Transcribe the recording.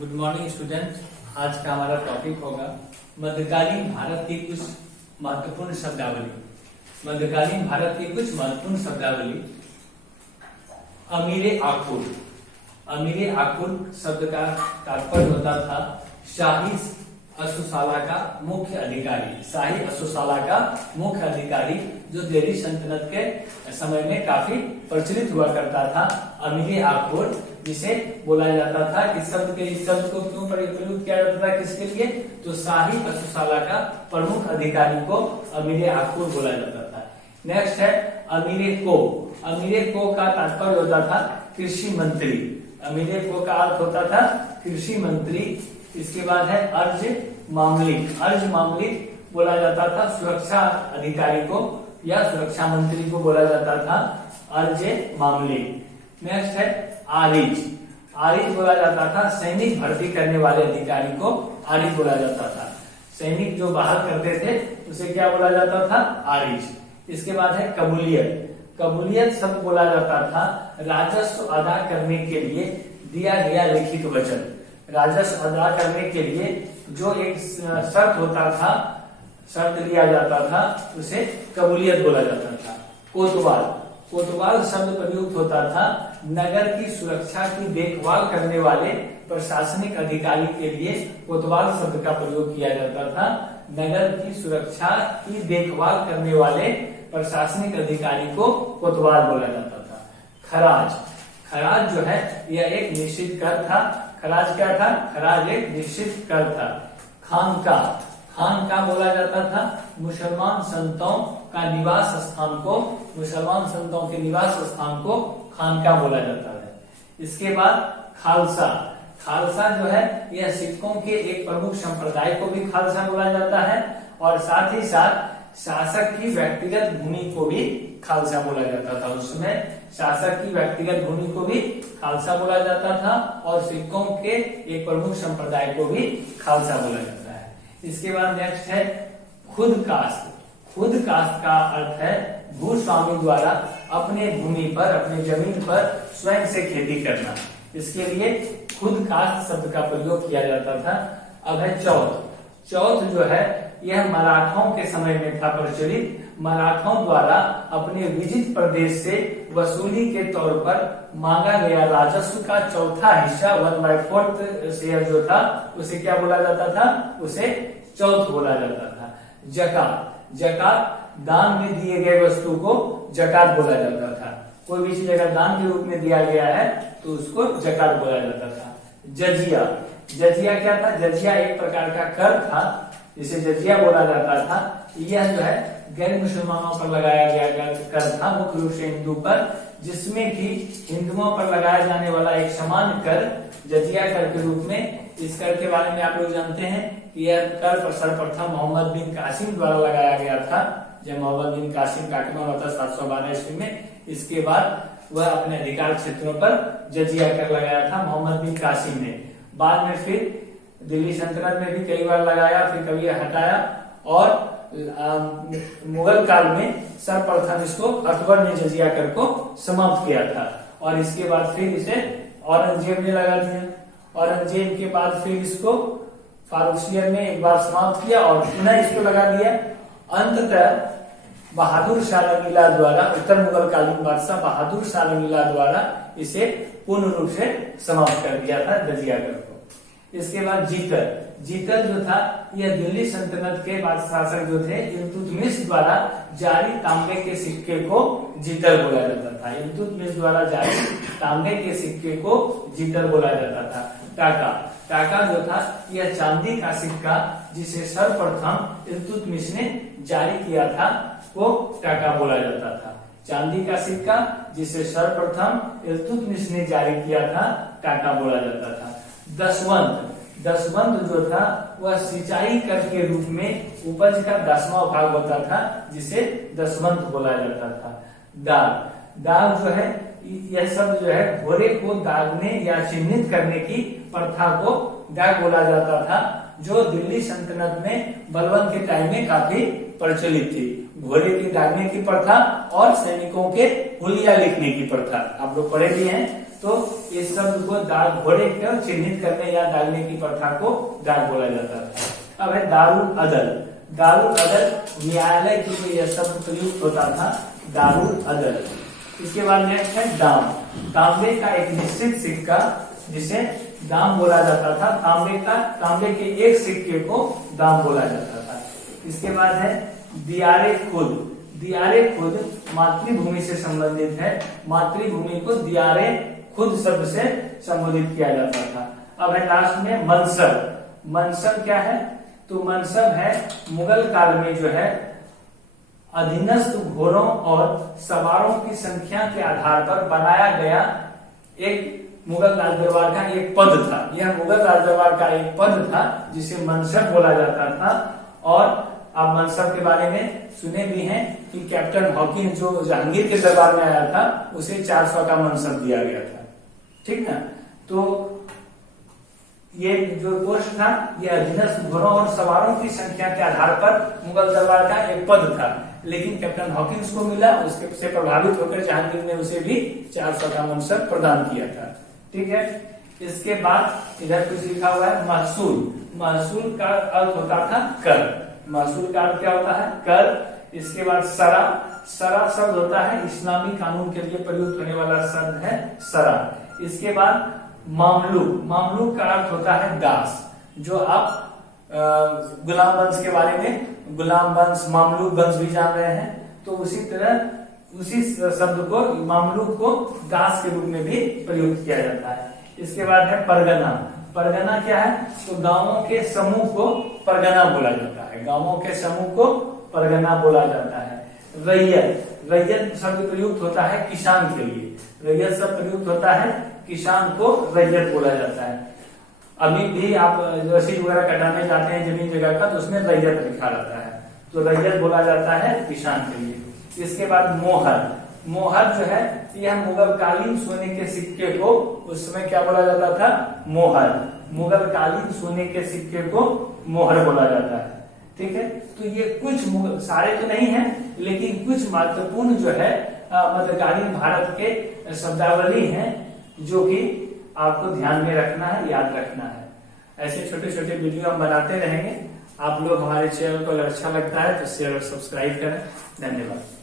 Good morning student. आज का हमारा टॉपिक होगा मध्यकालीन भारत की कुछ महत्वपूर्ण शब्दावली। मध्यकालीन भारत की कुछ महत्वपूर्ण शब्दावली। अमीर आकुल। अमीर आकुल शब्द का तात्पर्य होता था शाही अश्वशाला का मुख्य अधिकारी। शाही अश्वशाला का मुख्य अधिकारी जो दिल्ली सल्तनत के समय में काफी प्रचलित हुआ करता था। अमीर आकुल जिसे बोला जाता था कि इस शब्द को क्यों प्रयुक्त किया जाता था, किसके लिए? तो शाही अश्वशाला का प्रमुख अधिकारी को अमीर आकुल बोला जाता था। नेक्स्ट है अमीर को। अमीर को का तात्पर्य होता था कृषि मंत्री। अमीर को का अर्थ होता था कृषि मंत्री। इसके बाद है अर्ज मामलिक। अर्ज मामलिक बोला जाता था सुरक्षा अधिकारी को या सुरक्षा मंत्री को बोला जाता था अर्ज मामलिक। नेक्स्ट है आरिज। आरिज बोला जाता था सैनिक भर्ती करने वाले अधिकारी को आरिज बोला जाता था। सैनिक जो बाहर करते थे उसे क्या बोला जाता था? आरिज। इसके बाद है कबूलियत। कबूलियत शब्द बोला जाता था राजस्व अदा करने के लिए दिया गया लिखित वचन। राजस्व अदा करने के लिए जो एक शर्त होता था, शर्त लिया जाता था, उसे कबूलियत बोला जाता था। कोतवाल। कोतवाल शब्द प्रयुक्त होता था नगर की सुरक्षा की देखभाल करने वाले प्रशासनिक अधिकारी के लिए कोतवाल शब्द का प्रयोग किया जाता था। नगर की सुरक्षा की देखभाल करने वाले प्रशासनिक अधिकारी को कोतवाल बोला जाता था। खराज। खराज जो है यह एक निश्चित कर था। खराज क्या था? खराज एक निश्चित कर था। खानका। खानका बोला जाता था मुसलमान संतों का निवास स्थान को, मुसलमान संतों के निवास स्थान को खानका बोला जाता है। इसके बाद खालसा। खालसा जो है यह सिखों के एक प्रमुख संप्रदाय को भी खालसा बोला जाता है और साथ ही साथ शासक की व्यक्तिगत भूमि को भी खालसा बोला जाता था। उसमें शासक की व्यक्तिगत भूमि को भी खालसा बोला जाता था और सिखों के एक प्रमुख संप्रदाय को भी खालसा बोला जाता है। इसके बाद नेक्स्ट है खुद कास्ट। खुद कास्ट का अर्थ है भूस्वामी द्वारा अपने भूमि पर, अपने जमीन पर स्वयं से खेती करना। इसके लिए खुद कास्ट शब्द का प्रयोग किया जाता था। अब है चौथ। चौथ जो है यह मराठों के समय में था प्रचलित। मराठों द्वारा अपने विजित प्रदेश से वसूली के तौर पर मांगा गया राजस्व का चौथा हिस्सा 1/4 शेयर जो था उसे क्या बोला जाता था? उसे चौथ बोला जाता था। जकात। जकात दान में दिए गए वस्तु को जकात बोला जाता था। कोई भी चीज अगर दान के रूप में दिया गया है तो उसको जकात बोला जाता था। जजिया। जजिया क्या था? जजिया एक प्रकार का कर था जिसे जजिया बोला जाता था। यह जो है गैर मुसलमानों पर लगाया गया कर था, मुख्य रूप से हिंदू पर, जिसमें कि हिंदुओं पर लगाया जाने वाला एक समान कर जजिया कर के रूप में। इस कर के बारे में आप लोग जानते हैं कि यह कर सर्वप्रथम मोहम्मद बिन कासिम द्वारा लगाया गया था। जब मोहम्मद बिन कासिम का आगमन हुआ था 712 ईस्वी में, इसके बाद वह अपने अधिकार क्षेत्रों पर जजिया कर लगाया था मोहम्मद बिन कासिम ने। बाद में फिर दिल्ली सल्तनत में भी कई बार लगाया, फिर कभी हटाया और मुगल काल में सर्वप्रथम इसको अकबर ने जजिया कर को समाप्त किया था और इसके बाद फिर इसे औरंगजेब ने लगा दिया। औरंगजेब के बाद फिर इसको फारूकशियर ने एक बार समाप्त किया और पुनः इसको लगा दिया। अंततः बहादुर शाह रंगीला द्वारा, उत्तर मुगल कालीन बादशाह बहादुर शाह रंगीला द्वारा इसे पूर्ण रूप से समाप्त कर दिया था जजिया कर को। इसके बाद जीतर। जीतर जो था यह दिल्ली सल्तनत के शासक जो थे इल्तुतमिश द्वारा जारी तांबे के सिक्के को जीतर बोला जाता था। इल्तुतमिश द्वारा जारी तांबे के सिक्के को जीतर बोला जाता था। टाका। टाका जो था यह चांदी का सिक्का जिसे सर्वप्रथम इल्तुतमिश ने जारी किया था वो टाका बोला जाता था। चांदी का सिक्का जिसे सर्वप्रथम इल्तुतमिश ने जारी किया था टाका बोला जाता था। दसवंत। दसवंत जो था वह सिंचाई कर के रूप में उपज का 10वां भाग होता था जिसे दसवंत बोला जाता था। दाग। दाग जो है यह शब्द जो है घोड़े को दागने या चिन्हित करने की प्रथा को दाग बोला जाता था, जो दिल्ली सल्तनत में बलबन के टाइम में काफी प्रचलित थी। घोड़े की दागने की प्रथा और सैनिकों के हुलिया लिखने की प्रथा आप लोग पढ़े भी हैं। तो इस शब्द को दाग घोड़े को चिन्हित करने या दागने की प्रथा को दाग बोला जाता था। अब है दारुल अदल। दारुल अदल न्यायालय के लिए यह शब्द प्रयुक्त होता था, दारुल अदल। इसके बाद नेक्स्ट है दाम। तांबे का एक निश्चित सिक्का जिसे दाम बोला जाता था, तांबे के एक सिक्के को दाम बोला जाता था। इसके बाद है दियारे खुद। दियारे खुद मातृभूमि से संबंधित है, मातृभूमि को दियारे खुद शब्द से संबोधित किया जाता था। अब है लास्ट में मनसब। मनसब क्या है? तो मनसब है मुगल काल में जो है अधीनस्थ घोड़ों और सवारों की संख्या के आधार पर बनाया गया एक मुगल राज दरबार का एक पद था। यह मुगल राज दरबार का एक पद था जिसे मनसब बोला जाता था। और आप मनसब के बारे में सुने भी हैं कि कैप्टन हॉकिंस जो जहांगीर के दरबार में आया था उसे 400 का मनसब दिया गया था, ठीक ना। तो ये जो पोस्ट था ये अधीनस्थ घोड़ों और सवारों की संख्या के आधार पर मुगल दरबार का एक पद था, लेकिन कैप्टन हॉकिंस को मिला, उसके से प्रभावित होकर जहांगीर ने उसे भी 400 का मनसब प्रदान किया था, ठीक है। इसके बाद इधर कुछ लिखा हुआ है महसूल। महसूल का अर्थ होता था कर। महसूल का अर्थ क्या होता है? कर। इसके बाद सरा। सरा शब्द होता है इस्लामी कानून के लिए प्रयुक्त होने वाला शब्द है सरा। इसके बाद मामलूक। मामलूक का अर्थ होता है दास। जो आप गुलाम वंश के बारे में गुलाम वंश, मामलूक वंश भी जान रहे हैं, तो उसी तरह उसी शब्द को मामलूक को दास के रूप में भी प्रयुक्त किया जाता है। इसके बाद है परगना। परगना क्या है? तो गांवों के समूह को परगना बोला जाता है। गांवों के समूह को परगना बोला जाता है। रैयत। रैयत शब्द प्रयुक्त होता है किसान के लिए। रैयत शब्द प्रयुक्त होता है किसान को रैयत बोला जाता है। अभी भी आप रसीद वगैरह कटाने जाते हैं जमीन जगह का, तो उसमें रैयत लिखा रहता है, तो रैयत बोला जाता है किसान के लिए। इसके बाद मोहर। मोहर जो है यह मुगल कालीन सोने के सिक्के को उस समय क्या बोला जाता था? मोहर। मुगल कालीन सोने के सिक्के को मोहर बोला जाता है, ठीक है। तो ये कुछ सारे तो नहीं है, लेकिन कुछ महत्वपूर्ण जो है मध्यकालीन भारत के शब्दावली हैं जो कि आपको ध्यान में रखना है, याद रखना है। ऐसे छोटे छोटे वीडियो हम बनाते रहेंगे। आप लोग हमारे चैनल को अगर अच्छा लगता है तो शेयर और सब्सक्राइब करें। धन्यवाद।